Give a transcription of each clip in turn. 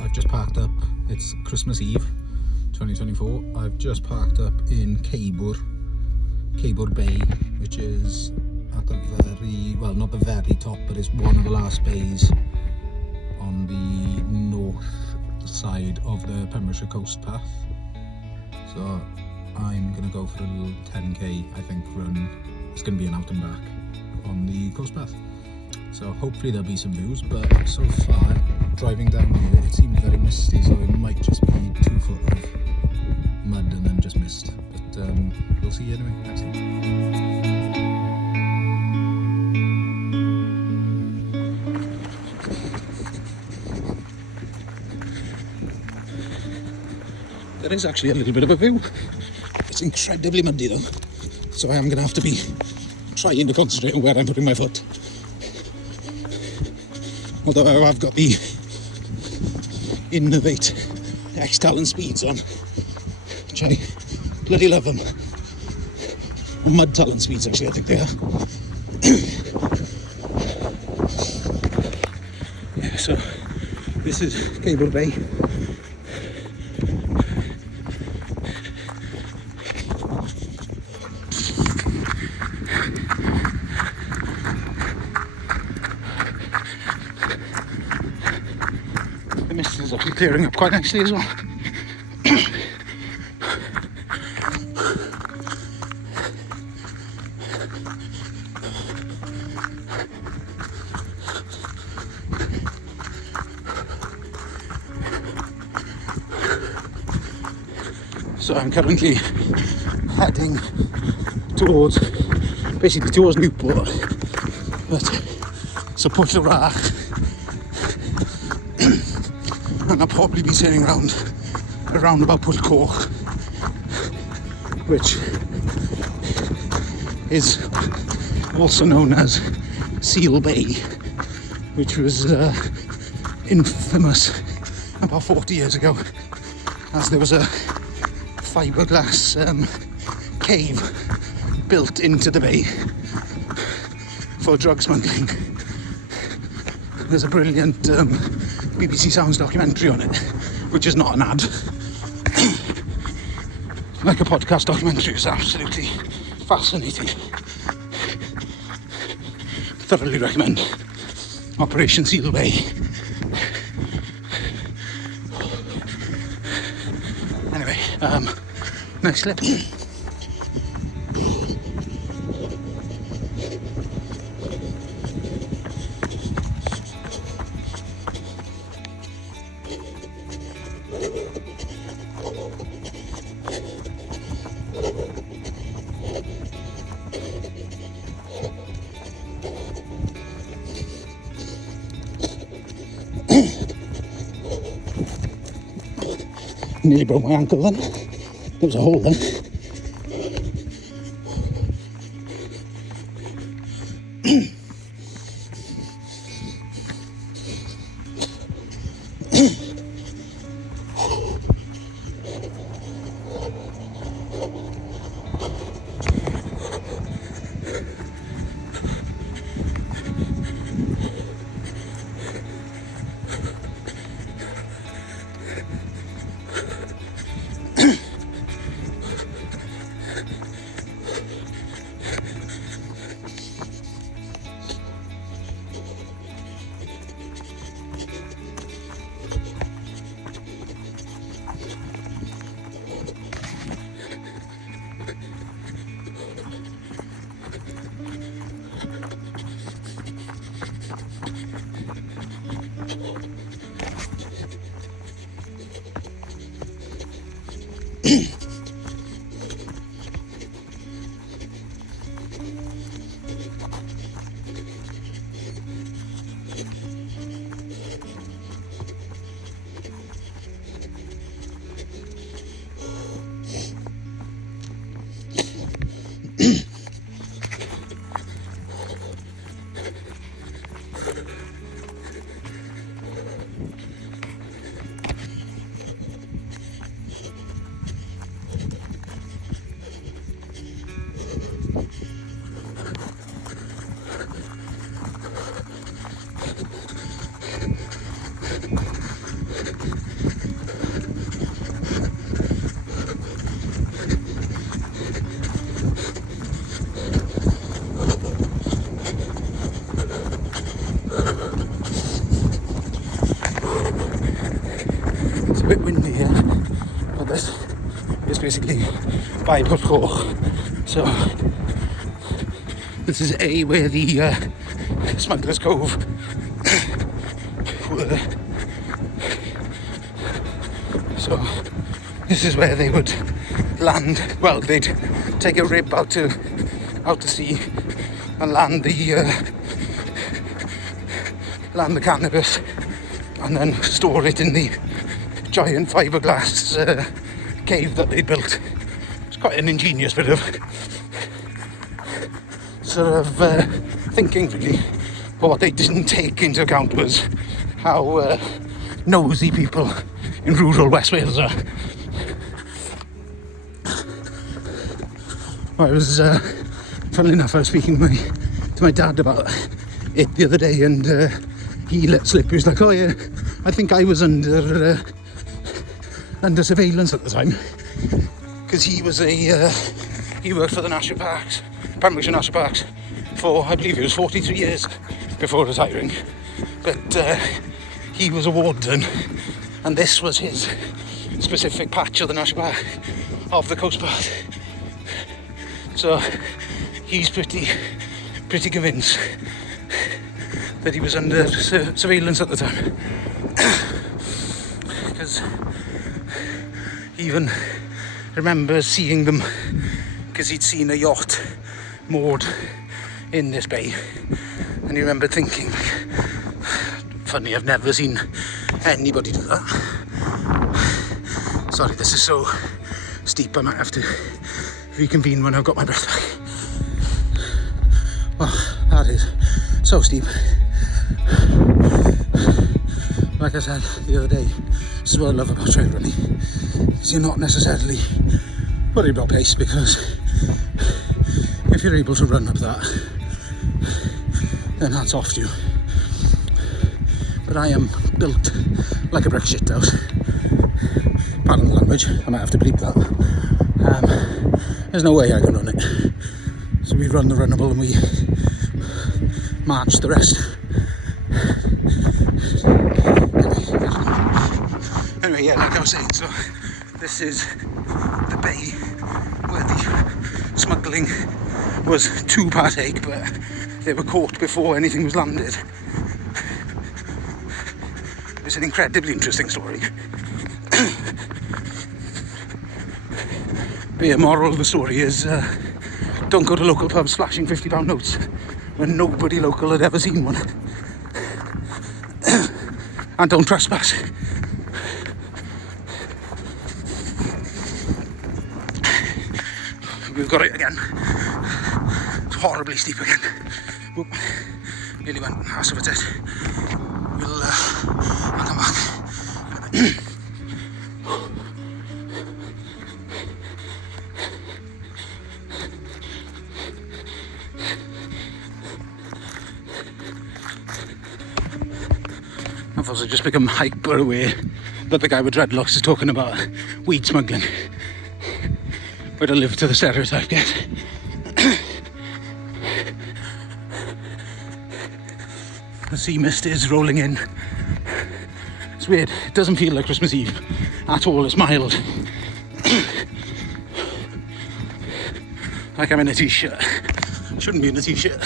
I've just parked up. It's Christmas Eve 2024. I've just parked up in Ceibwr Bay, which is at the very, well, not the very top, but it's one of the last bays on the north side of the Pembrokeshire coast path. So I'm going to go for a little 10k, I think, run. It's going to be an out and back on the coast path. So hopefully there'll be some views, but so far, driving down here, it seems very misty, so it might just be 2 foot of mud and then just mist. But we'll see you anyway. Next time. There is actually a little bit of a view. It's incredibly muddy though, so I am going to have to be trying to concentrate on where I'm putting my foot. Although I've got the Innovate X-Talon speeds on, which I bloody love them. Or Mud Talon speeds actually, I think they are. Yeah, so this is Ceibwr Bay. The mist is actually clearing up quite nicely as well. So I'm currently heading towards Newport, but so Trefdraeth, and I'll probably be turning around about Pwllcoch, which is also known as Seal Bay, which was infamous about 40 years ago, as there was a fiberglass cave built into the bay for drug smuggling. There's a brilliant BBC Sounds documentary on it, which is not an ad. Like a podcast documentary, it's absolutely fascinating. Thoroughly recommend Operation Seal Bay. Anyway, nice slip. Nearly broke my ankle then. There was a hole then. basically by Pembrokeshire. So this is where the Smugglers Cove were. So this is where they would land. Well, they'd take a rib out to sea and land the cannabis and then store it in the giant fiberglass cave that they'd built. It's quite an ingenious bit of sort of thinking, really. But what they didn't take into account was how nosy people in rural West Wales are. I was, funnily enough, I was speaking to my dad about it the other day, and he let slip. He was like, "Oh yeah, I think I was under surveillance at the time," because he worked for the National Parks, Pembrokeshire National Parks, for, I believe it was 43 years before retiring. But he was a warden, and this was his specific patch of the National Park, of the coast path. So he's pretty convinced that he was under surveillance at the time, because he even remembers seeing them, because he'd seen a yacht moored in this bay, and he remembered thinking, funny, I've never seen anybody do that. Sorry, this is so steep, I might have to reconvene when I've got my breath back. Oh, that is so steep. Like I said the other day, this is what I love about trail running, is you're not necessarily worried about pace, because if you're able to run up that, then hats off to you. But I am built like a brick shithouse. Pardon the language, I might have to bleep that. There's no way I can run it. So we run the runnable and we march the rest. Anyway, yeah, like I was saying, so this is the bay where the smuggling was to partake, but they were caught before anything was landed. It's an incredibly interesting story. The moral of the story is don't go to local pubs flashing £50 notes when nobody local had ever seen one. And don't trespass. We've got it again. It's horribly steep again. Whoop. Nearly went ass over it. I'll come back. I've also just become hyper aware that the guy with dreadlocks is talking about weed smuggling. Where to live to the stereotype get. The sea mist is rolling in. It's weird, it doesn't feel like Christmas Eve at all, it's mild. Like I'm in a t-shirt. Shouldn't be in a t-shirt.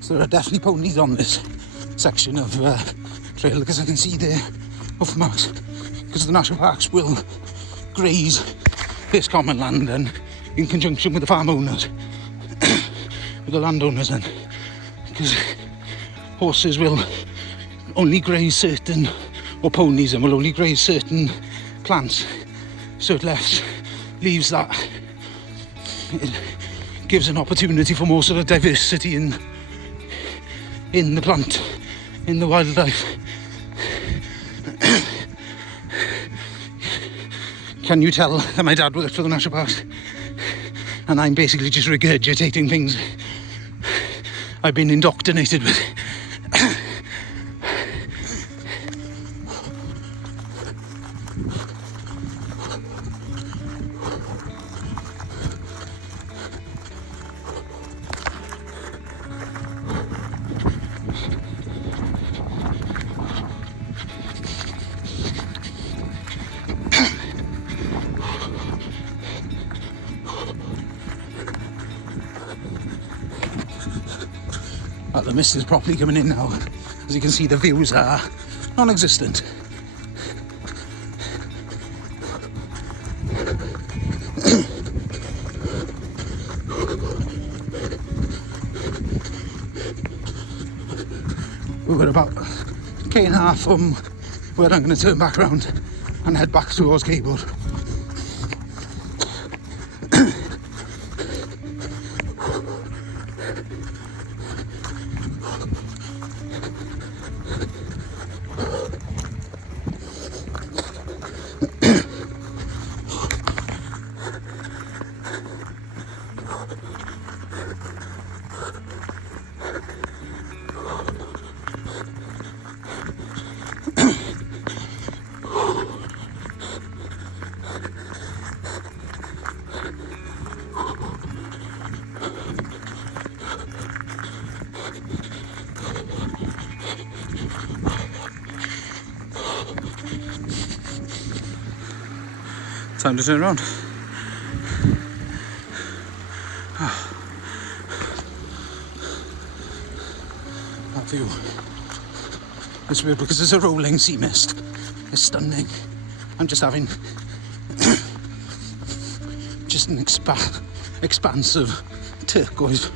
So there are definitely ponies on this section of trail, because I can see their hoof marks, because the national parks will graze this common land, and in conjunction with the farm owners, with the landowners then, because horses will only graze certain, or ponies and will only graze certain plants, so it leaves that, it gives an opportunity for more sort of diversity in the plant, in the wildlife. Can you tell that my dad worked for the National Parks and I'm basically just regurgitating things I've been indoctrinated with. Well, the mist is properly coming in now. As you can see, the views are non-existent. We're about a K and a half from where I'm going to turn back around and head back towards Ceibwr. Time to turn around. That view. It's weird because it's a rolling sea mist. It's stunning. I'm just having just an expansive turquoise,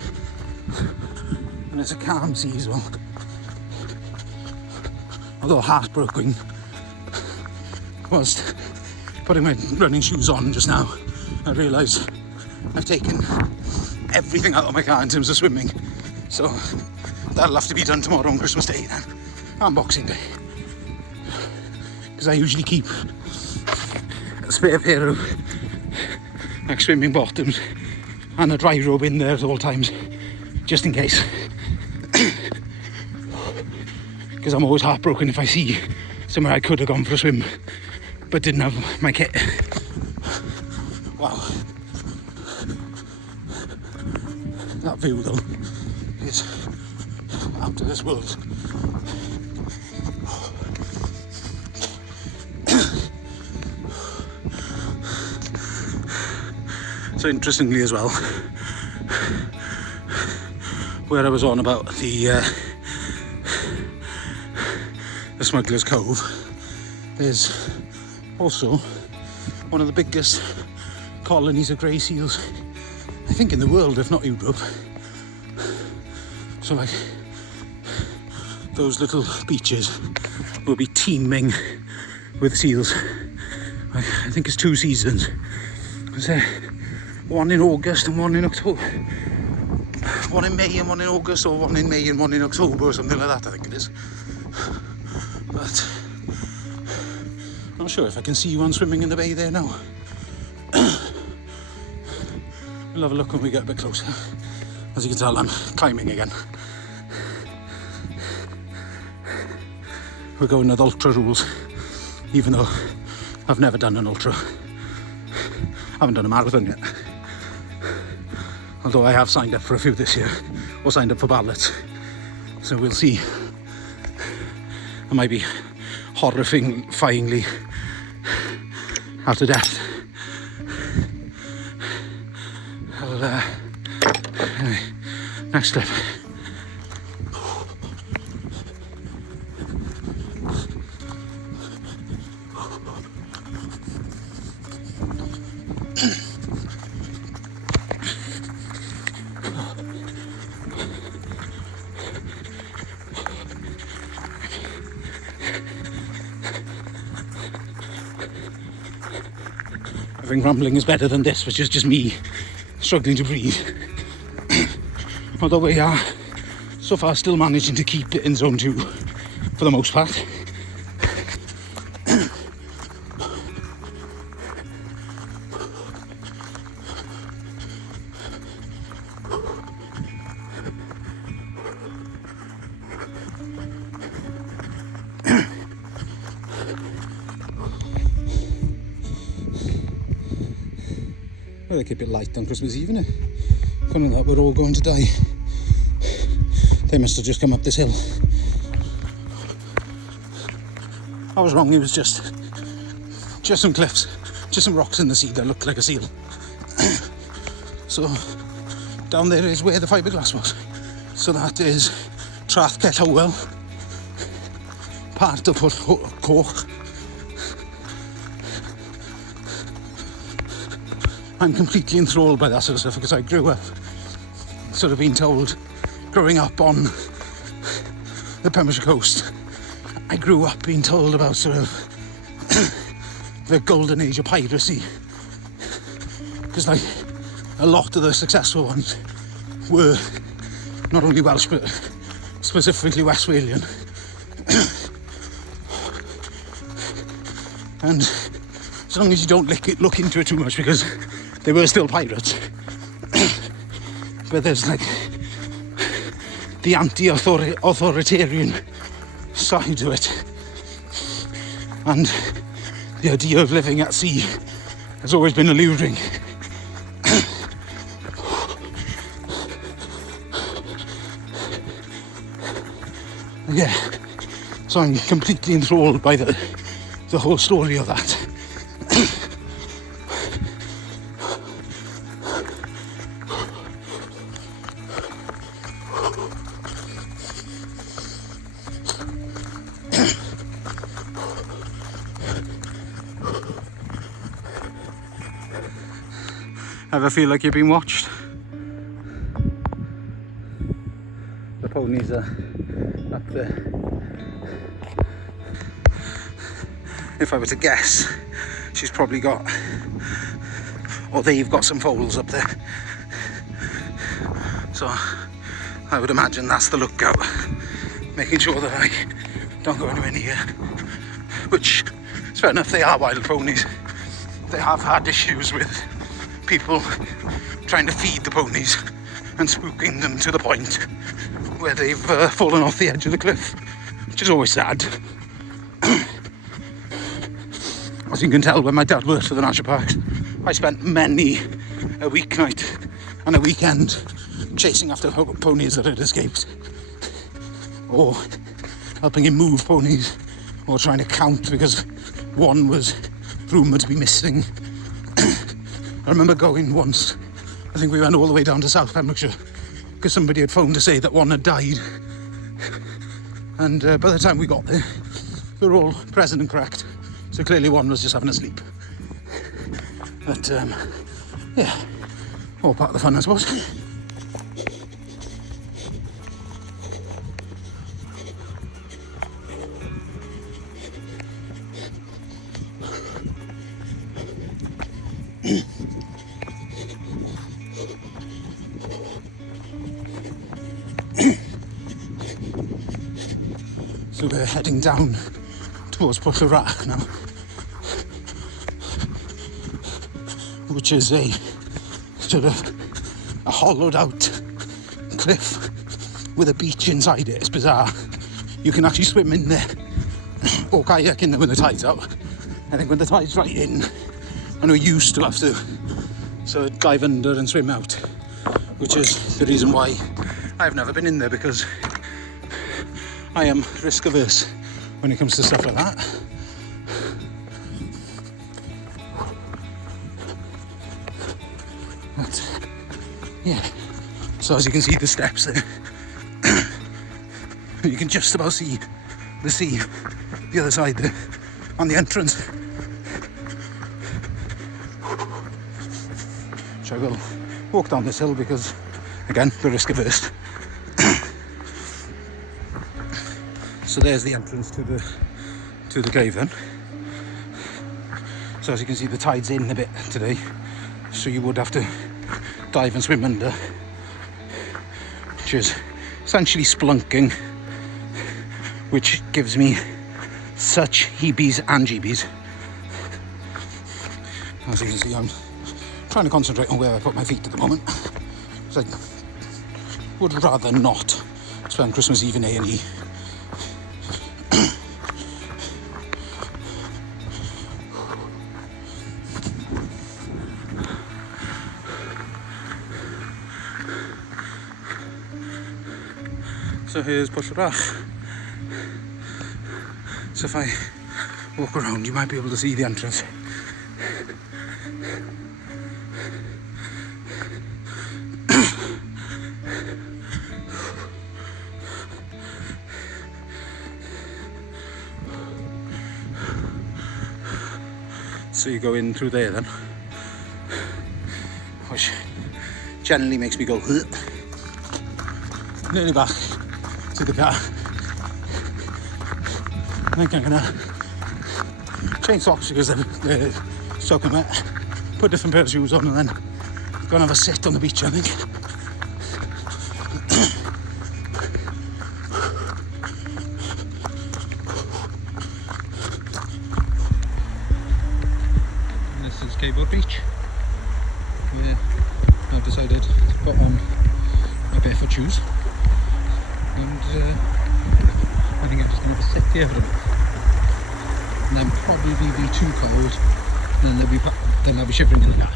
and it's a calm sea as well. Although heartbreaking was putting my running shoes on just now, I realised I've taken everything out of my car in terms of swimming, so that'll have to be done tomorrow on Christmas Day then, and Boxing Day, because I usually keep a spare pair of like swimming bottoms and a dry robe in there at all times, just in case, because I'm always heartbroken if I see somewhere I could have gone for a swim but didn't have my kit. Wow. That view though is out of this world. So interestingly as well, where I was on about the Smuggler's Cove is also one of the biggest colonies of grey seals, I think, in the world, if not Europe. So like those little beaches will be teeming with seals. Like, I think it's 2 seasons. Is there one in August and one in October? One in May and one in August, or one in May and one in October, or something like that, I think it is. But not sure if I can see one swimming in the bay there now. We'll have a look when we get a bit closer. As you can tell, I'm climbing again. We're going with ultra rules, even though I've never done an ultra. I haven't done a marathon yet. Although I have signed up for a few this year, or signed up for ballots. So we'll see. I might be horrifyingly out of death. Anyway, next step. I think rambling is better than this, which is just me struggling to breathe. Although we are so far still managing to keep it in zone 2 for the most part. Well, they keep it light on Christmas Eve, innit? Funny that we're all going to die. They must have just come up this hill. I was wrong, it was just some cliffs, just some rocks in the sea that looked like a seal. So down there is where the fiberglass was. So that is Trefdraeth, part of Coch. I'm completely enthralled by that sort of stuff because I grew up sort of being told, growing up on the Pembrokeshire coast, I grew up being told about sort of the golden age of piracy, because like a lot of the successful ones were not only Welsh but specifically Westphalian. And as long as you don't look into it too much, because they were still pirates. But there's like the anti-authoritarian side to it, and the idea of living at sea has always been alluring. Yeah, so I'm completely enthralled by the whole story of that. Ever feel like you're being watched? The ponies are up there. If I were to guess, she's probably got, or they've got some foals up there. So I would imagine that's the lookout, making sure that I don't go anywhere near. Which, it's fair enough, they are wild ponies. They have had issues with people trying to feed the ponies and spooking them to the point where they've fallen off the edge of the cliff, which is always sad. As you can tell, when my dad worked for the national parks, I spent many a weeknight and a weekend chasing after ponies that had escaped, or helping him move ponies, or trying to count because one was rumoured to be missing. I remember going once, I think we went all the way down to South Pembrokeshire, because somebody had phoned to say that one had died. And by the time we got there, they were all present and correct. So clearly one was just having a sleep. But yeah, all part of the fun, I suppose. So we're heading down towards Trefdraeth now, which is a sort of a hollowed out cliff with a beach inside it. It's bizarre. You can actually swim in there or kayak in there when the tide's out. I think when the tide's right in, and we're used to have to sort of dive under and swim out, which is the reason why I've never been in there, because I am risk averse when it comes to stuff like that. But yeah, so as you can see the steps there, you can just about see the sea the other side there on the entrance, which I will walk down this hill because again we're risk averse. So there's the entrance to the cave then. So as you can see, the tide's in a bit today, so you would have to dive and swim under, which is essentially splunking, which gives me such heebies and jeebies. As you can see, I'm trying to concentrate on where I put my feet at the moment, because I would rather not spend Christmas Eve in A&E. So here's Trefdraeth. So if I walk around, you might be able to see the entrance. So you go in through there then, which generally makes me go nearly back to the car. I think I'm gonna change socks because they're soaking wet, put a different pair of shoes on, and then go and have a sit on the beach, I think. This is Ceibwr Beach, where I've decided to put on my barefoot shoes, and I think I'm just going to have a sit here for a bit, and then probably be too cold, and then I'll be shivering in the car,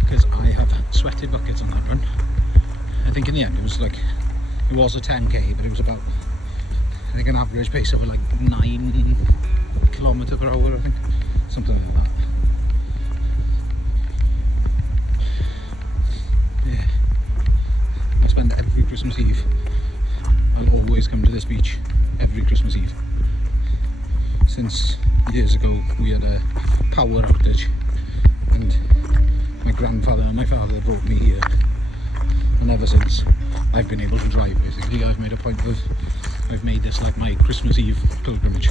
because I have sweated buckets on that run. I think in the end it was a 10k, but it was about, I think, an average pace of like 9 kilometres per hour, I think, something like that. Yeah, I spend every Christmas Eve. I'll always come to this beach every Christmas Eve. Since years ago we had a power outage and my grandfather and my father brought me here, and ever since I've been able to drive. Basically, I've made this like my Christmas Eve pilgrimage.